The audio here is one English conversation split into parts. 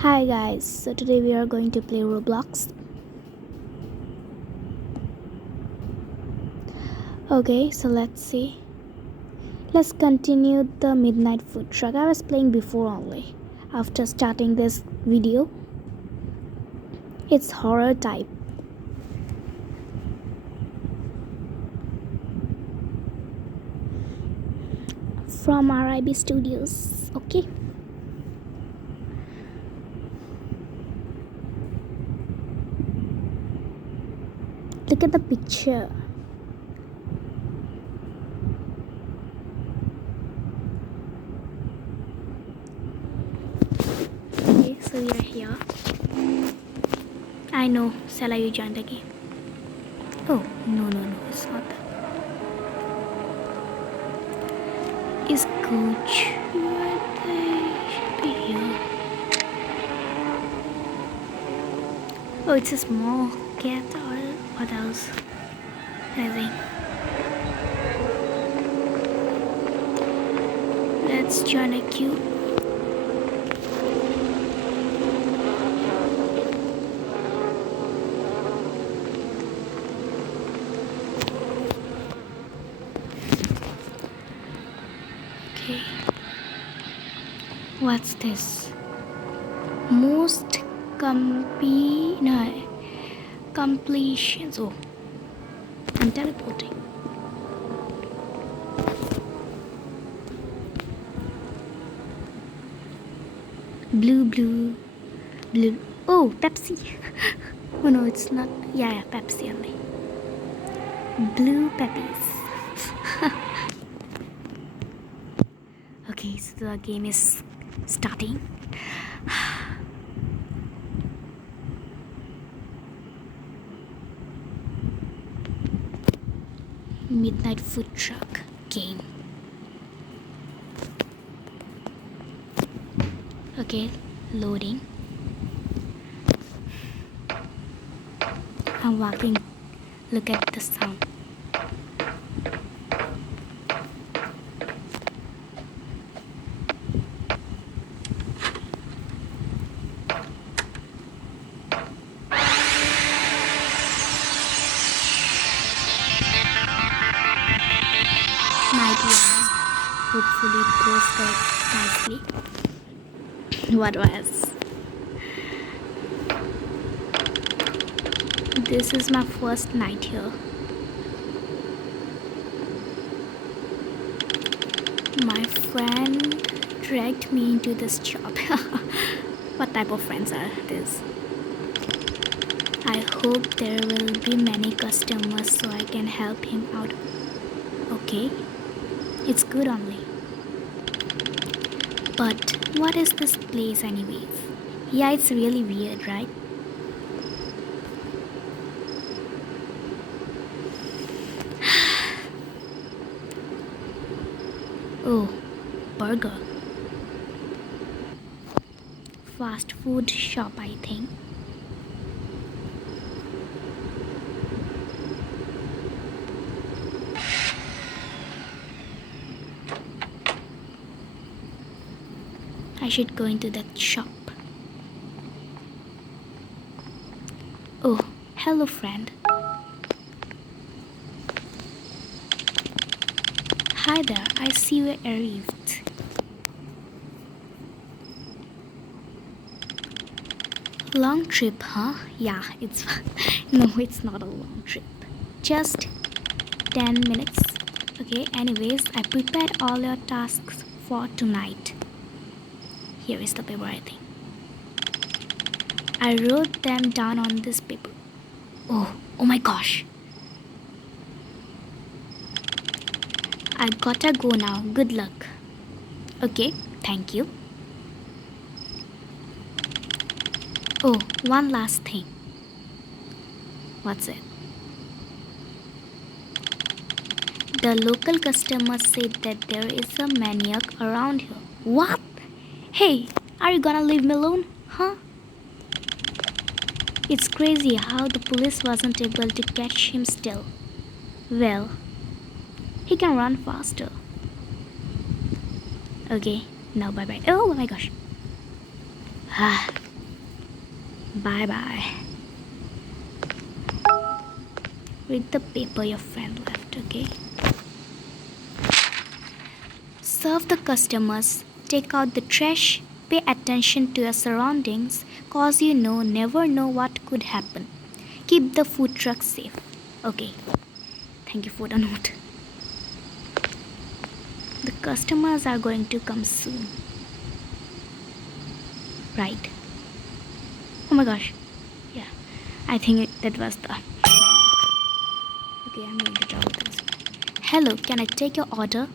Hi guys, so today we are going to play Roblox. Okay, so let's see. Let's continue the Midnight Food Truck. I was playing before only. After starting this video, it's horror type. From RIB Studios. Okay. Look at the picture. Okay, so we are here. I know, Sela, you joined the game. Oh, no, it's not that. Is Gooch right there? Should be here. Oh, it's a small cat or what else? Anything. Let's join a queue. Okay. What's this? Most completions. Oh, I'm teleporting. Blue. Oh, Pepsi. Oh no, it's not. Yeah, Pepsi only. Blue Peppies. Okay, so the game is starting. Midnight Food Truck game. Okay, loading. I'm walking. Look at the sound. Night one. Hopefully it goes quite nicely. What was? This is my first night here. My friend dragged me into this shop. What type of friends are these? I hope there will be many customers so I can help him out. Okay, it's good only. But what is this place anyways? Yeah, it's really weird, right? Oh, burger. Fast food shop, I think. I should go into that shop. Oh, hello friend. Hi there, I see you arrived. Long trip, huh? Yeah, it's no, it's not a long trip. Just 10 minutes. Okay, anyways, I prepared all your tasks for tonight. Here is the paper, I think. I wrote them down on this paper. Oh my gosh. I gotta go now. Good luck. Okay, thank you. Oh, one last thing. What's it? The local customers said that there is a maniac around here. What? Hey, are you gonna leave me alone? Huh? It's crazy how the police wasn't able to catch him still. Well, he can run faster. Okay, now bye bye. Oh my gosh. Bye bye. Read the paper your friend left, okay? Serve the customers, take out the trash, pay attention to your surroundings, cause you never know what could happen. Keep the food truck safe. Okay, thank you for the note. The customers are going to come soon. Right. Oh my gosh. Yeah, I think that was the menu. Okay, I'm going to talk this. Hello, can I take your order?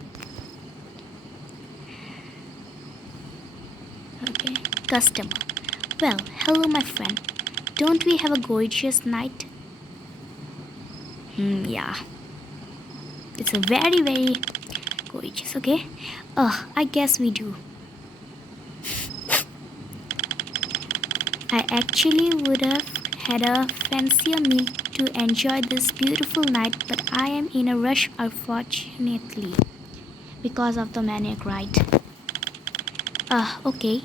Okay, customer. Well, hello, my friend. Don't we have a gorgeous night? Yeah. It's a very, very gorgeous, okay? I guess we do. I actually would have had a fancier meal to enjoy this beautiful night, but I am in a rush, unfortunately, because of the maniac ride. Okay.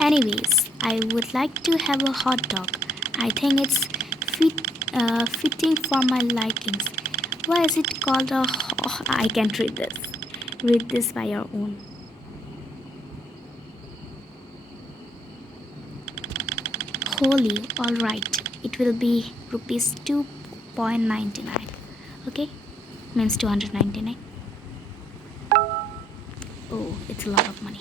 Anyways, I would like to have a hot dog. I think it's fitting for my likings. Why is it called a... Oh, I can't read this. Read this by your own. Holy, alright. It will be rupees 2.99. Okay? Means 299. Oh, it's a lot of money.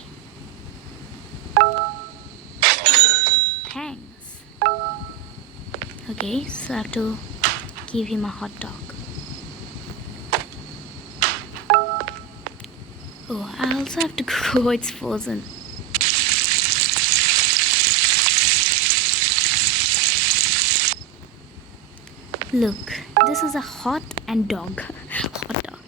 Thanks. Okay, so I have to give him a hot dog. Oh, I also have to go. It's frozen. Look, this is a hot dog. Hot dog.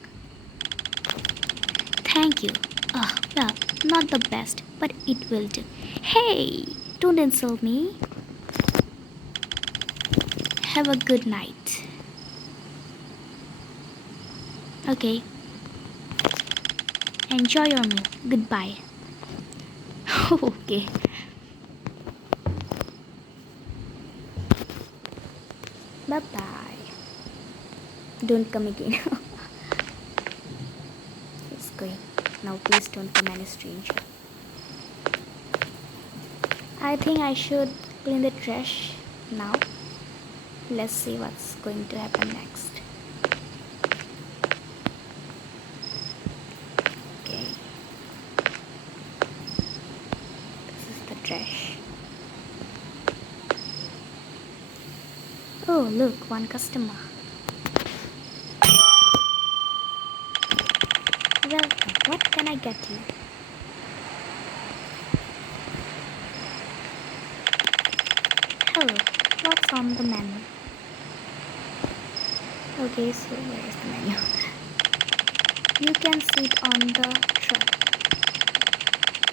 Thank you. Well, not the best, but it will do. Hey, don't insult me. Have a good night. Okay. Enjoy your meal. Goodbye. Okay. Bye bye. Don't come again. It's going. Now please don't come any stranger. I think I should clean the trash now. Let's see what's going to happen next. Okay. This is the trash. Oh, look, one customer. Welcome. What can I get you? Hello. What's on the menu? Okay, so where is the menu? You can sit on the truck.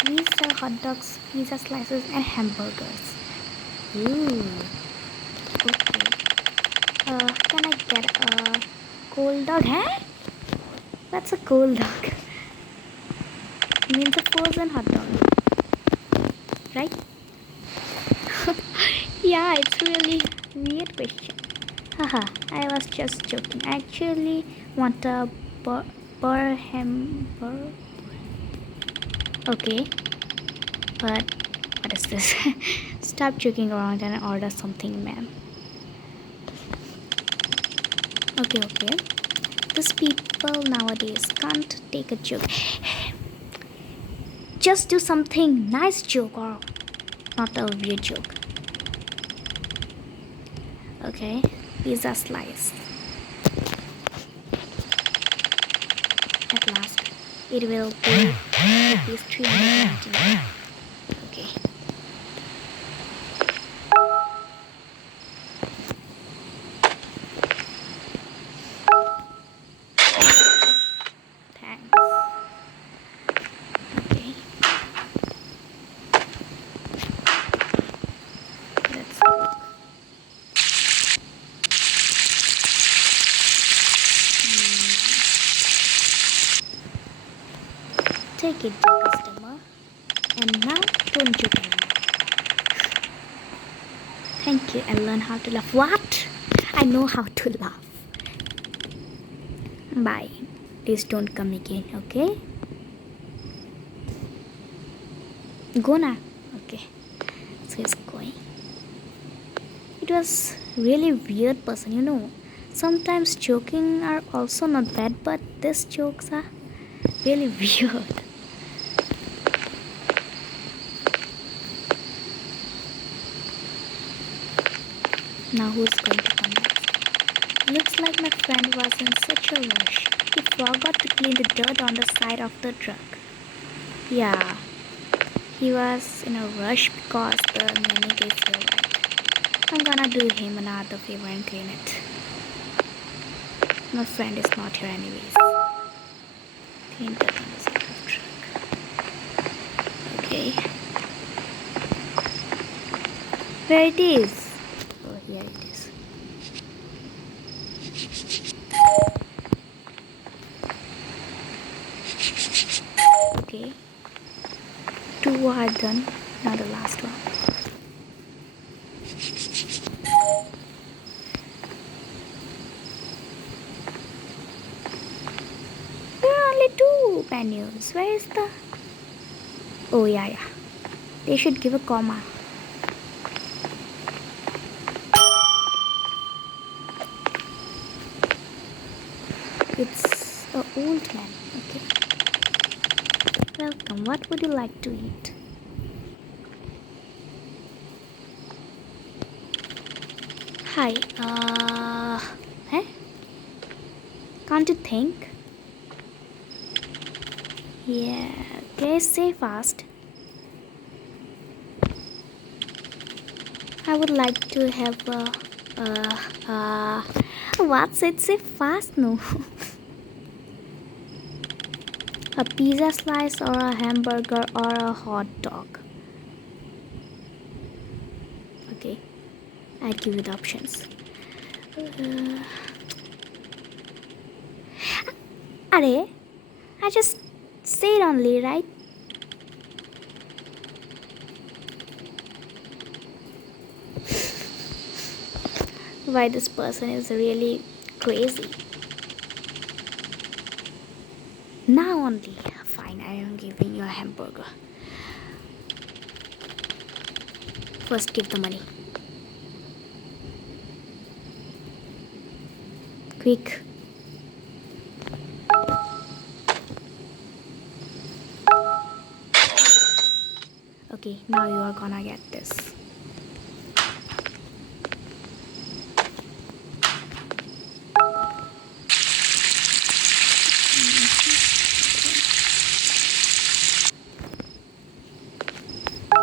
We sell hot dogs, pizza slices, and hamburgers. Ooh. Okay. Can I get a cold dog? Huh? That's a cold dog. Means a frozen hot dog. Right? Yeah, it's really weird question. Haha, I was just joking. I actually want a hamburger. Okay, but what is this? Stop joking around and order something, ma'am. Okay. These people nowadays can't take a joke. Just do something nice joke or not a weird joke. Okay, pizza slice. At last, it will be rupees 399. Okay. Thanks. Okay. Let's go. Take it, dear customer. And now, don't joke anymore. Thank you, I learned how to laugh. What? I know how to laugh. Bye. Please don't come again, okay? Go now. Okay. So he's going. It was really weird person, you know. Sometimes joking are also not bad, but these jokes are really weird. Now who's going to come next? Looks like my friend was in such a rush. He forgot to clean the dirt on the side of the truck. Yeah, he was in a rush because the mechanic is here, right? I'm gonna do him another favor and clean it. My friend is not here anyways. Clean dirt on the side of the truck. Okay. Where it is? Oh, here it is. Okay. Two are done. Now the last one. There are only two menus. Where is the... Oh, yeah. They should give a comma. It's a old man. Okay. Welcome. What would you like to eat? Hi. Eh? Can't you think? Yeah. Okay, say fast. I would like to have a... What's it? Say fast, no. A pizza slice or a hamburger or a hot dog. Okay, I give you the options. Are I just said only, right? Why this person is really crazy. Now only. Fine, I am giving you a hamburger. First give the money. Quick. Okay, now you are gonna get this.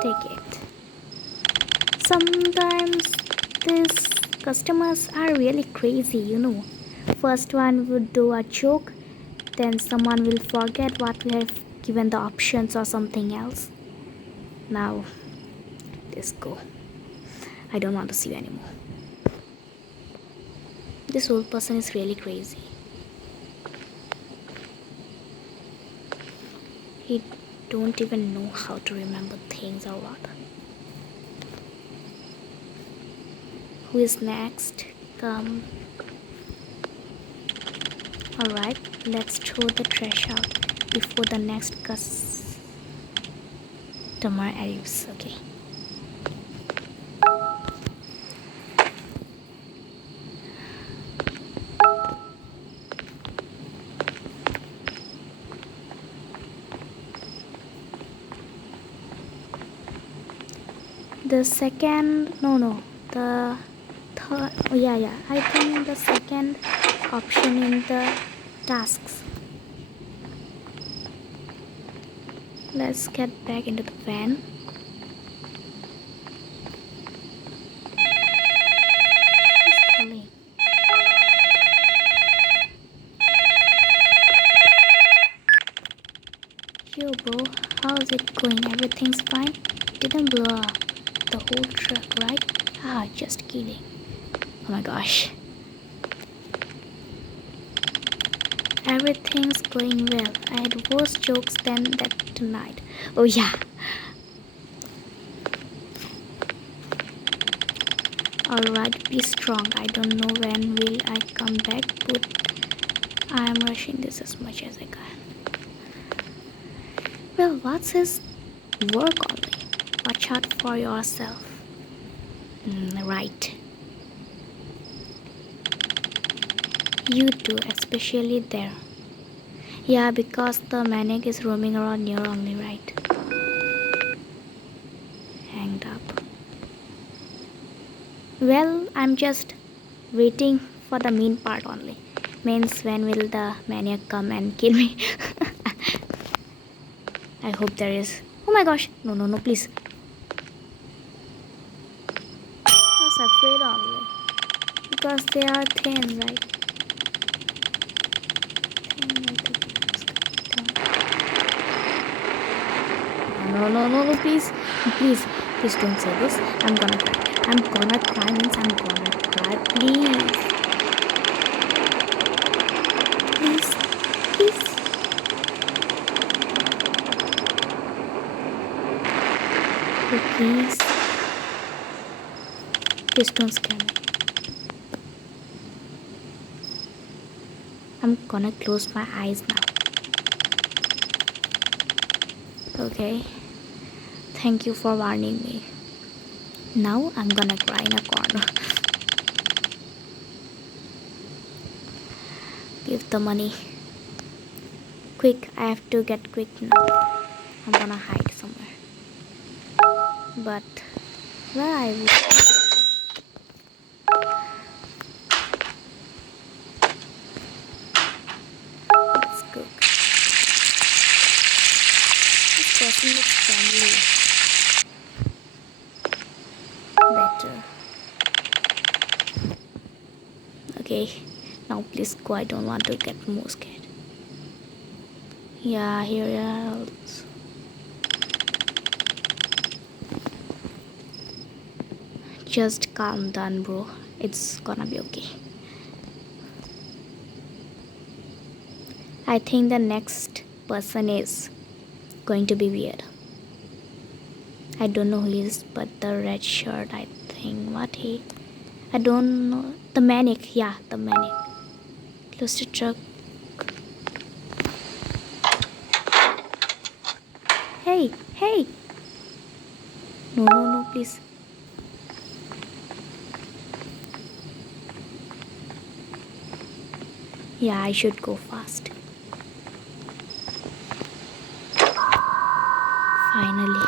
Take it. Sometimes these customers are really crazy, you know. First one would do a joke, then someone will forget what we have given the options or something else. Now, let's go. I don't want to see you anymore. This old person is really crazy. He don't even know how to remember things or what. Who is next? Come. Alright, let's throw the trash out before the next customer arrives. Okay. The second, the third, oh yeah, I think the second option in the tasks. Let's get back into the van. Who's calling? Yo bro, how's it going? Everything's fine? Didn't blow up the whole truck, right? Ah, just kidding. Oh my gosh. Everything's going well. I had worse jokes than that tonight. Oh yeah. Alright, be strong. I don't know when will I come back, but I am rushing this as much as I can. Well, what's his work only? Watch out for yourself. Right. You too, especially there. Yeah, because the maniac is roaming around here only, right? Hanged up. Well, I'm just waiting for the mean part only. Means when will the maniac come and kill me? I hope there is. Oh my gosh! No, no, no, please. I was afraid only. Because they are thin, right? Thin like no, no, no, no, please. Please, please don't say this. I'm gonna cry. I'm gonna cry means I'm gonna cry. Please. Please. Please. Oh, please. Please don't scare me. I'm gonna close my eyes now. Okay. Thank you for warning me. Now I'm gonna cry in a corner. Give the money. Quick, I have to get quick now. I'm gonna hide somewhere. But where I will. Let's cook. This person looks friendly. Better. Okay. Now please go. I don't want to get more scared. Yeah, here are also. Just calm down, bro. It's gonna be okay. I think the next person is going to be weird. I don't know who he is, but the red shirt, I think. What he? I don't know. The manic. Yeah, the manic. Close the truck. Hey, hey. No, no, no, please. Yeah, I should go fast. Finally.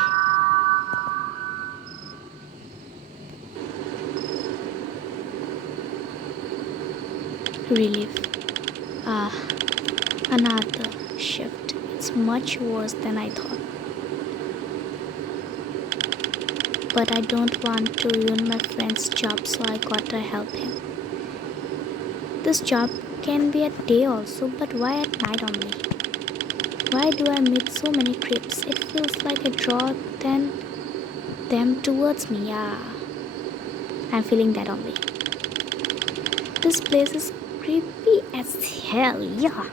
Relief. Ah, another shift. It's much worse than I thought. But I don't want to ruin my friend's job, so I gotta help him. This job can be at day also, but why at night only? Why do I meet so many creeps? It feels like I draw them towards me. Yeah, I'm feeling that only. This place is creepy as hell. Yeah.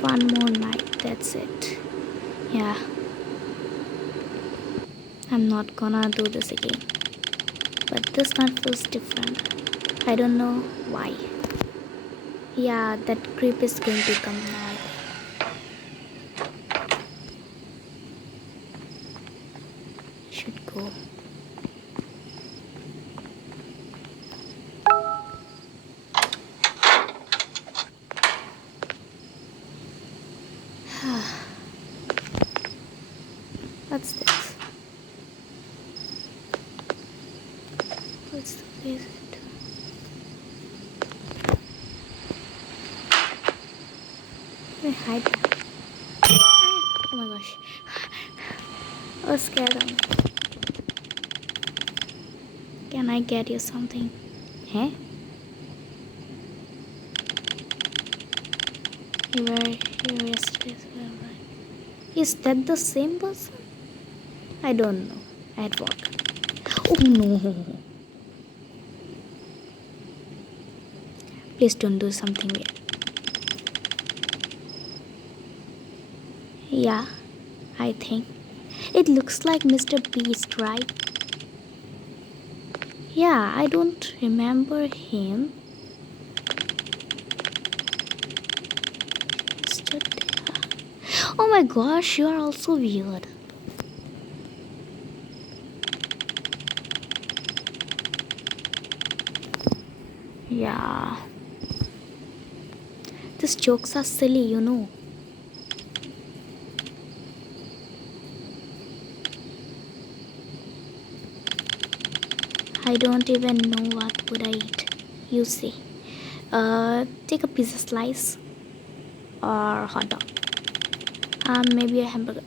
One more night, that's it. Yeah. I'm not gonna do this again. But this night feels different. I don't know why. Yeah, that creep is going to come now. I should go. What's this? What's the place? Let me hide. Oh my gosh. I was scared of me. Can I get you something? Huh? You were here yesterday as well, right? Is that the same person? I don't know. I had work. Oh no. Please don't do something weird. Yeah, I think. It looks like Mr. Beast, right? Yeah, I don't remember him. Mr. Oh my gosh, you are also weird. Yeah, these jokes are silly. I don't even know what would I eat. You see. Take a pizza slice or hot dog. Maybe a hamburger.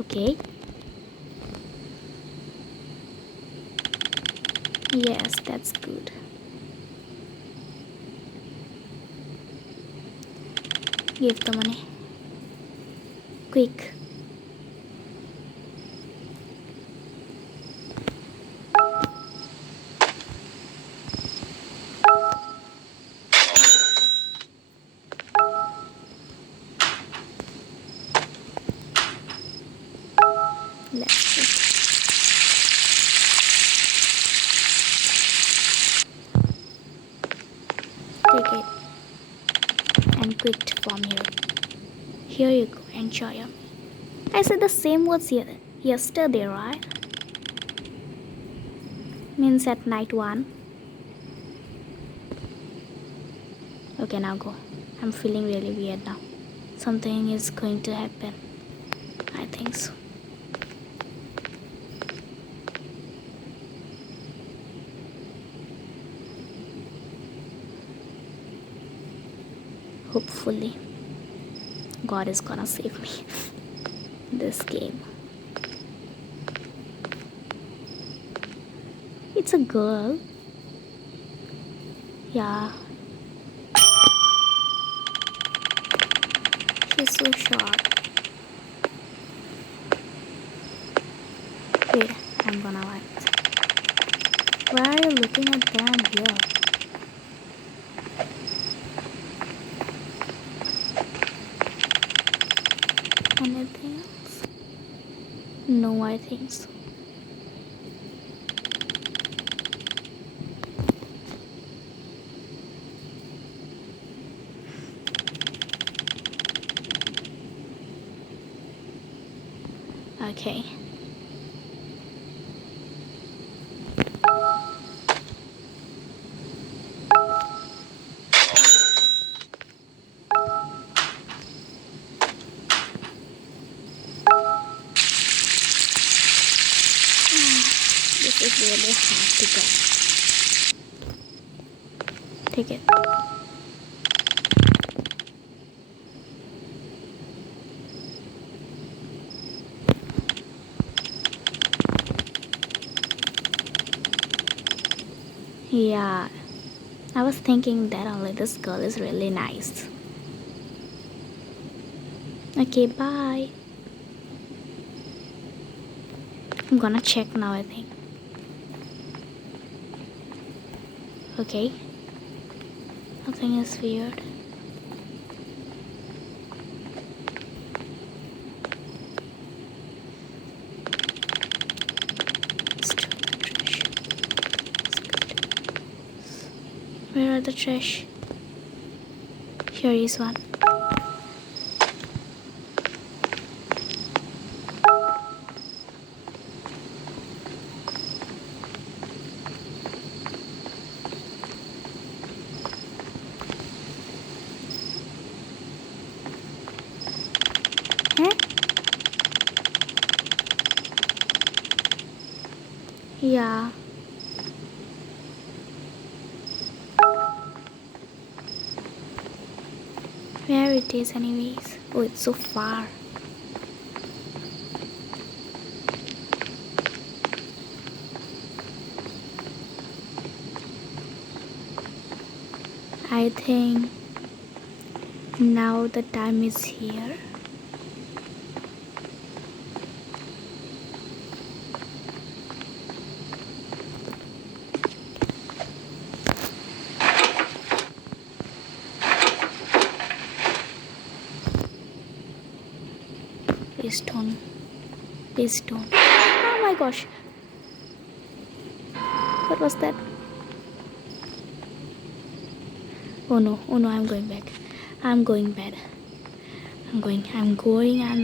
Okay. Yes, that's good. Give the money. Quick. Let's take it and quit from here. Here you go. Enjoy it. I said the same words yesterday, right? Means at night one. Okay, now go. I'm feeling really weird now. Something is going to happen. I think so. Hopefully, God is gonna save me. This game. It's a girl. Yeah, she's so short. Wait, I'm gonna write. Why are you looking at them here? Anything else? No, I think so. Okay. This is really hard to get. Take it. Yeah, I was thinking that only this girl is really nice. Okay, bye. I'm gonna check now, I think. Okay. Nothing is weird. Let's throw the trash. Where are the trash? Here is one. Huh? Yeah. Where it is anyways? Oh, it's so far. I think now the time is here. Please don't. Please don't. Oh my gosh. What was that? Oh no, I'm going back. I'm going bad. I'm going, I'm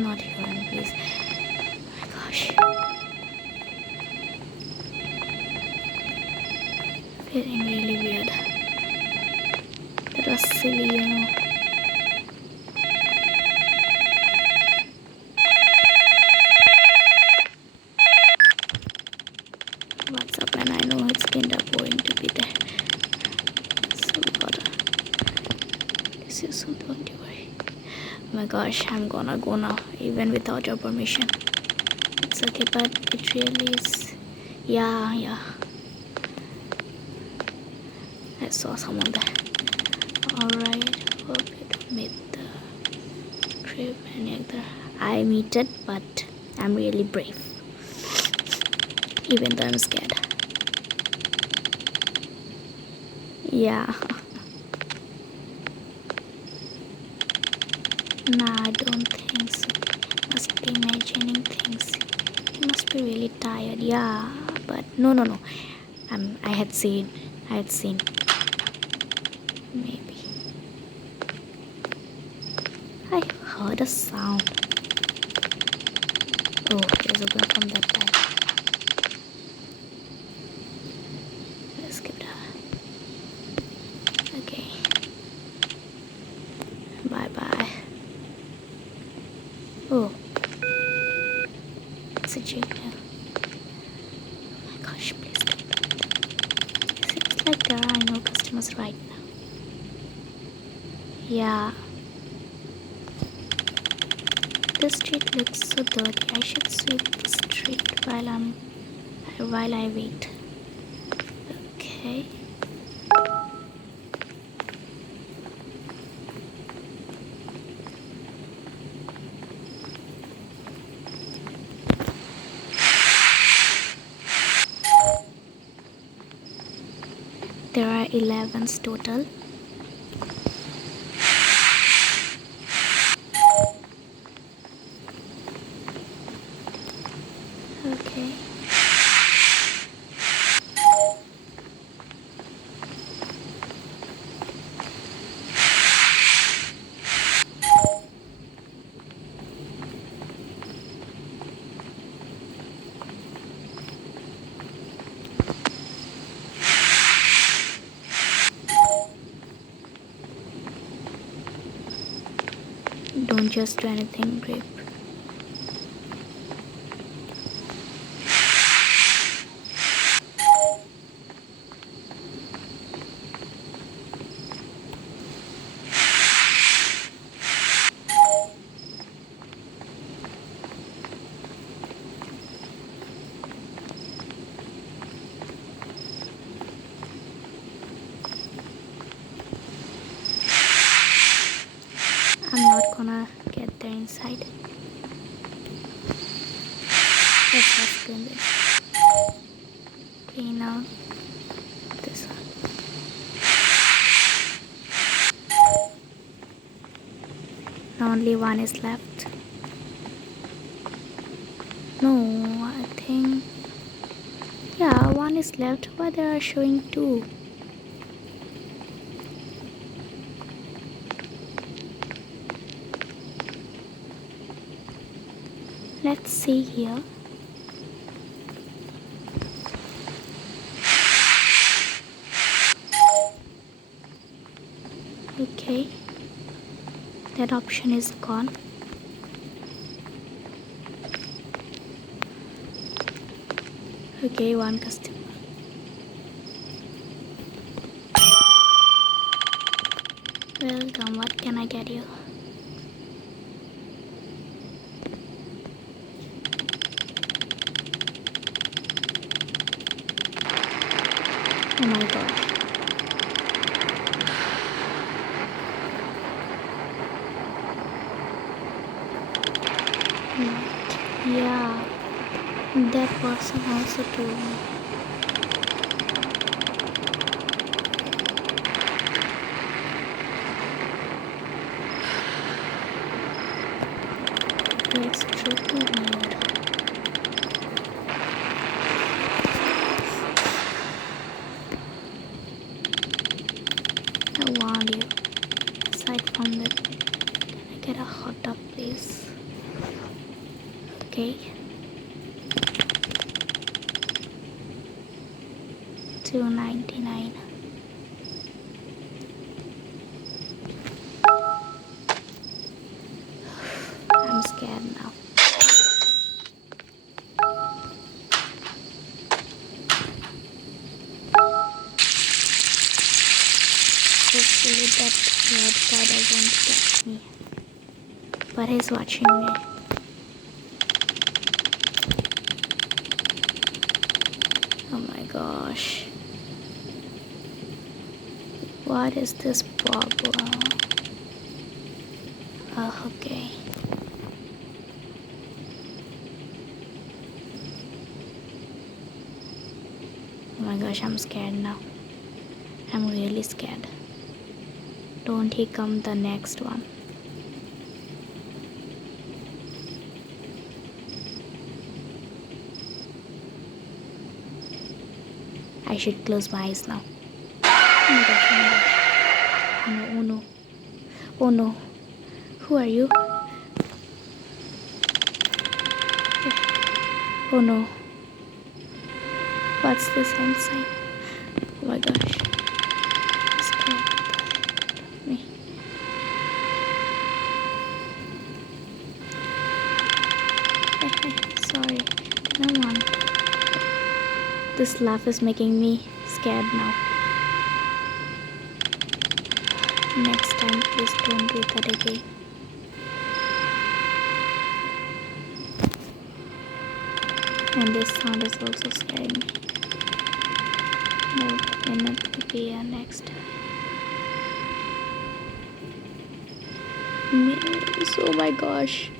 not here, please. Oh my gosh. Feeling really weird. That was silly, you know. What's up? And I know it's kind of going to be there. So gotta. This is so, don't you worry. Oh my gosh, I'm gonna go now, even without your permission. It's okay, but it really is. Yeah. I saw someone there. Alright, hope you don't meet the crib any other. I meet it, but I'm really brave. Even though I'm scared. Yeah. Nah, I don't think so. Must be imagining things. He must be really tired. Yeah, but no. I had seen. Maybe. I heard a sound. Oh, there's a girl from that side. Let's skip that. Okay. Bye. Oh. It's a chick now. Oh my gosh, please don't do it. It seems like there are no customers right now. Yeah. The street looks so dirty. I should sweep the street while I wait. Okay. There are 11 total. Okay. Don't just do anything, Grape. I'm not gonna get there inside. Let's go this. Okay, now this one. Now only one is left. No, I think. Yeah, one is left. Why they are showing two? Let's see here. Okay, that option is gone. Okay, one customer. Welcome, what can I get you? Oh my god. Yeah, that person also told me. it's truly weird. I want you. Aside from that, can I get a hot dog, please? Okay. $2.99. I'm scared now. Hopefully that red guy doesn't get me. But he's watching me. Oh my gosh. What is this problem? Oh, okay. Oh my gosh, I'm scared now. I'm really scared. Don't he come the next one? I should close my eyes now. Oh my gosh, oh my gosh. Oh no, oh no. Oh no. Who are you? Oh no. What's this hand sign? Oh my gosh. I'm scared of me. Sorry. No one. This laugh is making me scared now. Next time, please don't do that again. And this sound is also scaring me. No, when it will be next time. Oh my gosh.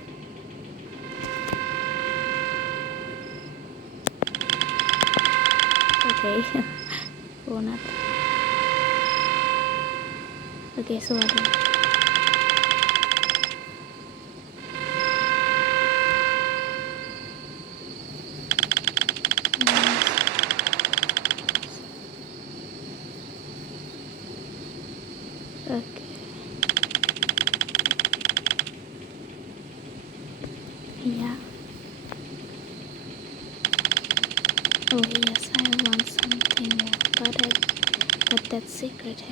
Okay. Oh, not. Okay, so what? Okay. Yeah. Oh yes, I want something more, but that's secret.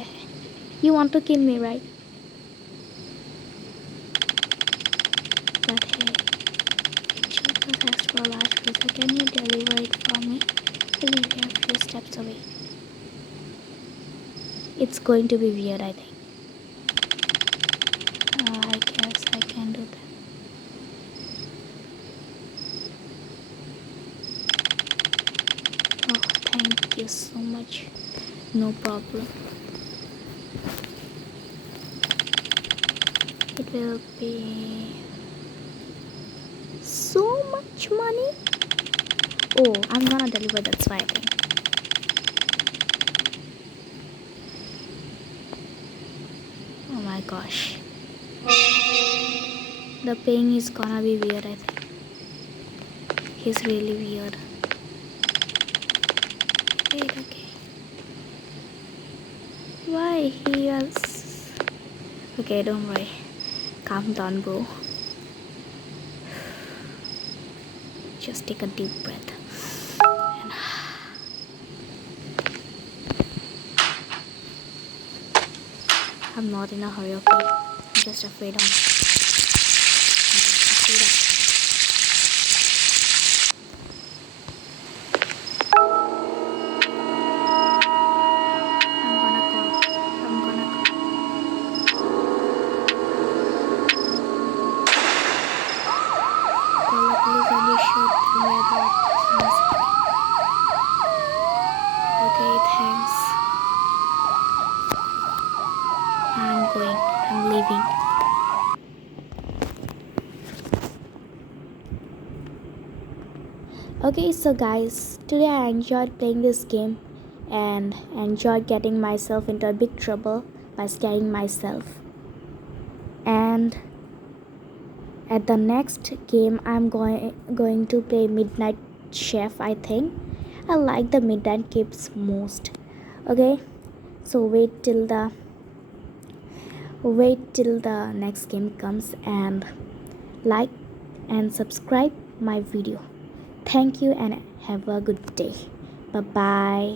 You want to kill me, right? But hey, Chocos asked for a large pizza. Can you deliver it for me? I live here a few steps away. It's going to be weird, I think. I guess I can do that. Oh, thank you so much. No problem. It will be so much money. Oh, I'm gonna deliver, that's why I think. Oh my gosh. The paying is gonna be weird, I think. He's really weird. Wait, okay. Why he was... Okay, don't worry. Calm down, bro. Just take a deep breath. And I'm not in a hurry, okay? I'm just afraid of... Okay, thanks. I'm going. I'm leaving. Okay, so guys, today I enjoyed playing this game and enjoyed getting myself into a big trouble by scaring myself. And At the next game, I'm going to play Midnight Chef. I think I like the Midnight games most. Okay, so wait till the next game comes and like and subscribe my video. Thank you and have a good day. Bye bye.